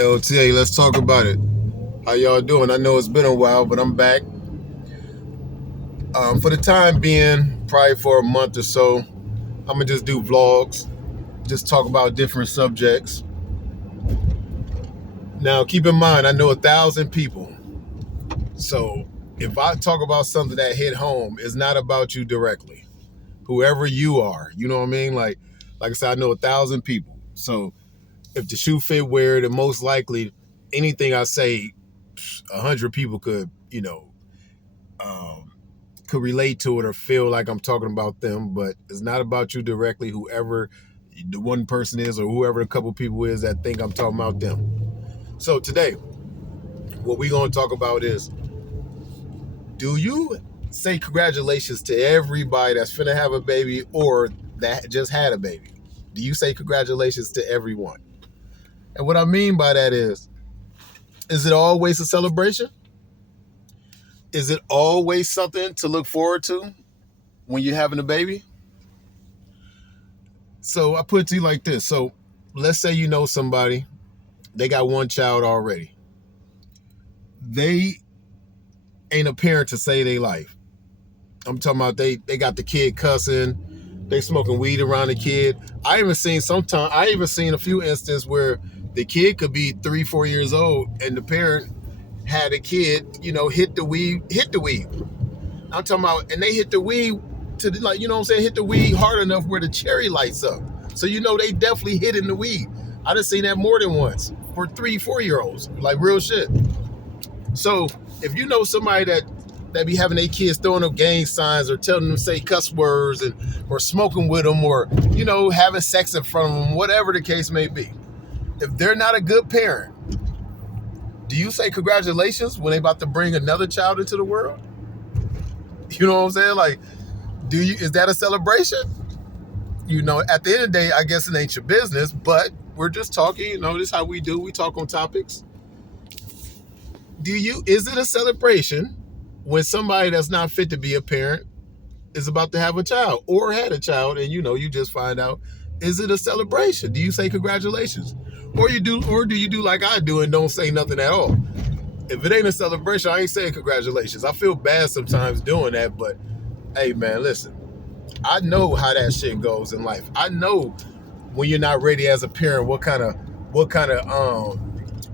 LTA, let's talk about it. How y'all doing? I know it's been a while, but I'm back. For the time being, probably for a month or so, I'm gonna just do vlogs, just talk about different subjects. Now, keep in mind, I know 1,000 people. So if I talk about something that hit home, it's not about you directly. Whoever you are, you know what I mean? Like I said, I know 1,000 people. So if the shoe fit, wear it, and most likely anything I say, 100 people um, could relate to it or feel like I'm talking about them, but it's not about you directly, whoever the one person is or whoever the couple people is that think I'm talking about them. So today, what we're going to talk about is, do you say congratulations to everybody that's finna have a baby or that just had a baby? Do you say congratulations to everyone? And what I mean by that is it always a celebration? Is it always something to look forward to when you're having a baby? So I put it to you like this. So let's say you know somebody, they got one child already. They ain't a parent to save their life. I'm talking about they got the kid cussing, they smoking weed around the kid. I even seen a few instances where the kid could be 3-4 years old and the parent had a kid, hit the weed. I'm talking about, and they hit the weed to the, like, hit the weed hard enough where the cherry lights up. So they definitely hit in the weed. I done seen that more than once for 3-4 year olds, like real shit. So if you know somebody that be having their kids throwing up gang signs or telling them to say cuss words or smoking with them or having sex in front of them, whatever the case may be, if they're not a good parent, do you say congratulations when they about to bring another child into the world? You know what I'm saying? Like, is that a celebration? At the end of the day, I guess it ain't your business, but we're just talking, this is how we do. We talk on topics. Is it a celebration when somebody that's not fit to be a parent is about to have a child or had a child and you just find out? Is it a celebration? Do you say congratulations? Or do you do like I do and don't say nothing at all? If it ain't a celebration, I ain't saying congratulations. I feel bad sometimes doing that, but hey man, listen. I know how that shit goes in life. I know when you're not ready as a parent, what kind of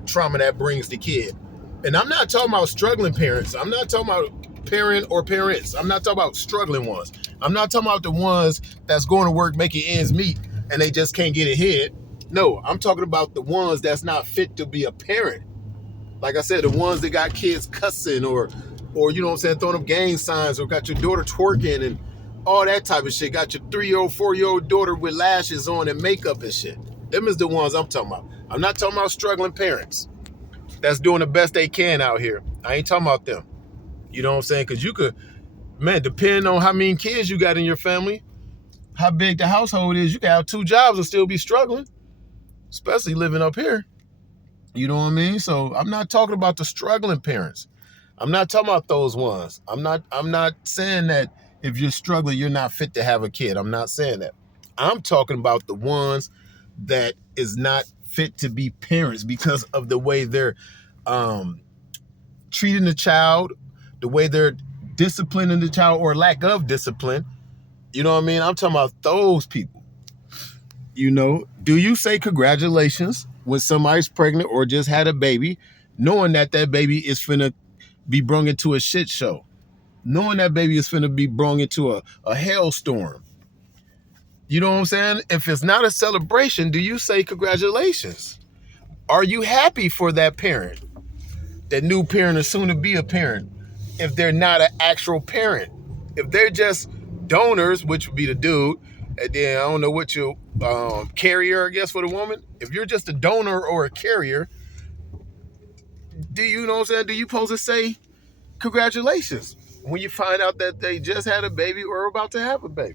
trauma that brings the kid. And I'm not talking about struggling parents. I'm not talking about parent or parents. I'm not talking about struggling ones. I'm not talking about the ones that's going to work making ends meet and they just can't get ahead. No, I'm talking about the ones that's not fit to be a parent. Like I said, the ones that got kids cussing or throwing up gang signs or got your daughter twerking and all that type of shit. Got your 3-year-old, 4-year-old daughter with lashes on and makeup and shit. Them is the ones I'm talking about. I'm not talking about struggling parents that's doing the best they can out here. I ain't talking about them. You know what I'm saying? Because you could, man, depending on how many kids you got in your family, how big the household is, you can have 2 jobs and still be struggling, especially living up here. You know what I mean? So I'm not talking about the struggling parents. I'm not talking about those ones. I'm not saying that if you're struggling, you're not fit to have a kid. I'm not saying that. I'm talking about the ones that is not fit to be parents because of the way they're treating the child, the way they're disciplining the child or lack of discipline. You know what I mean? I'm talking about those people. Do you say congratulations when somebody's pregnant or just had a baby, knowing that baby is finna be brung into a shit show, knowing that baby is finna be brung into a hailstorm? You know what I'm saying? If it's not a celebration, do you say congratulations? Are you happy for that parent, that new parent or soon to be a parent, if they're not an actual parent? If they're just donors, which would be the dude, and then I don't know what you carrier, I guess, for the woman. If you're just a donor or a carrier, do you know what I'm saying? Do you supposed to say congratulations when you find out that they just had a baby or are about to have a baby?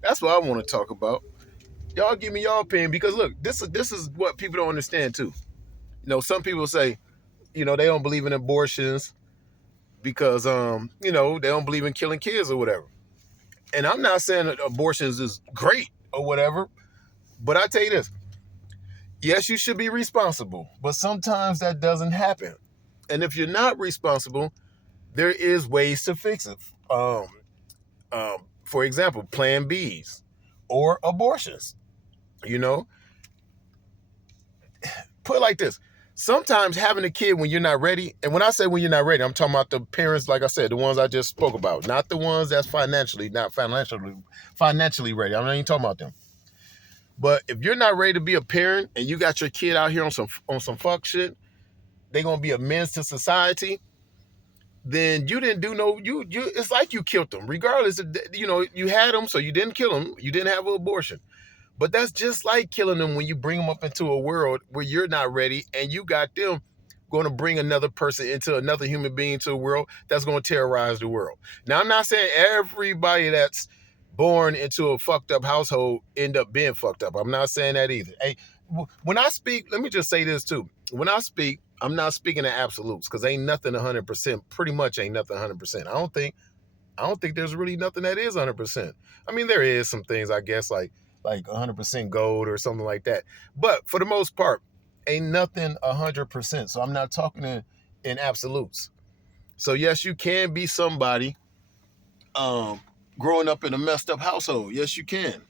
That's what I want to talk about. Y'all give me y'all opinion, because look, this is what people don't understand too. Some people say, they don't believe in abortions because they don't believe in killing kids or whatever. And I'm not saying that abortions is great or whatever, but I tell you this, Yes, you should be responsible, but sometimes that doesn't happen. And if you're not responsible, there is ways to fix it. For example, plan Bs or abortions. You know, put it like this. Sometimes having a kid when you're not ready, and when I say when you're not ready, I'm talking about the parents, like I said, the ones I just spoke about, not the ones that's not financially ready. I'm not even talking about them. But if you're not ready to be a parent and you got your kid out here on some fuck shit, they gonna be a menace to society. Then you didn't do no you. It's like you killed them, regardless of you had them, so you didn't kill them. You didn't have an abortion. But that's just like killing them when you bring them up into a world where you're not ready and you got them going to bring another person into another human being into a world that's going to terrorize the world. Now, I'm not saying everybody that's born into a fucked up household end up being fucked up. I'm not saying that either. Hey, when I speak, let me just say this too. When I speak, I'm not speaking in absolutes because ain't nothing 100%. Pretty much ain't nothing 100%. I don't think there's really nothing that is 100%. I mean, there is some things, I guess, like 100% gold or something like that. But for the most part, ain't nothing 100%. So I'm not talking in absolutes. So yes, you can be somebody growing up in a messed up household. Yes, you can.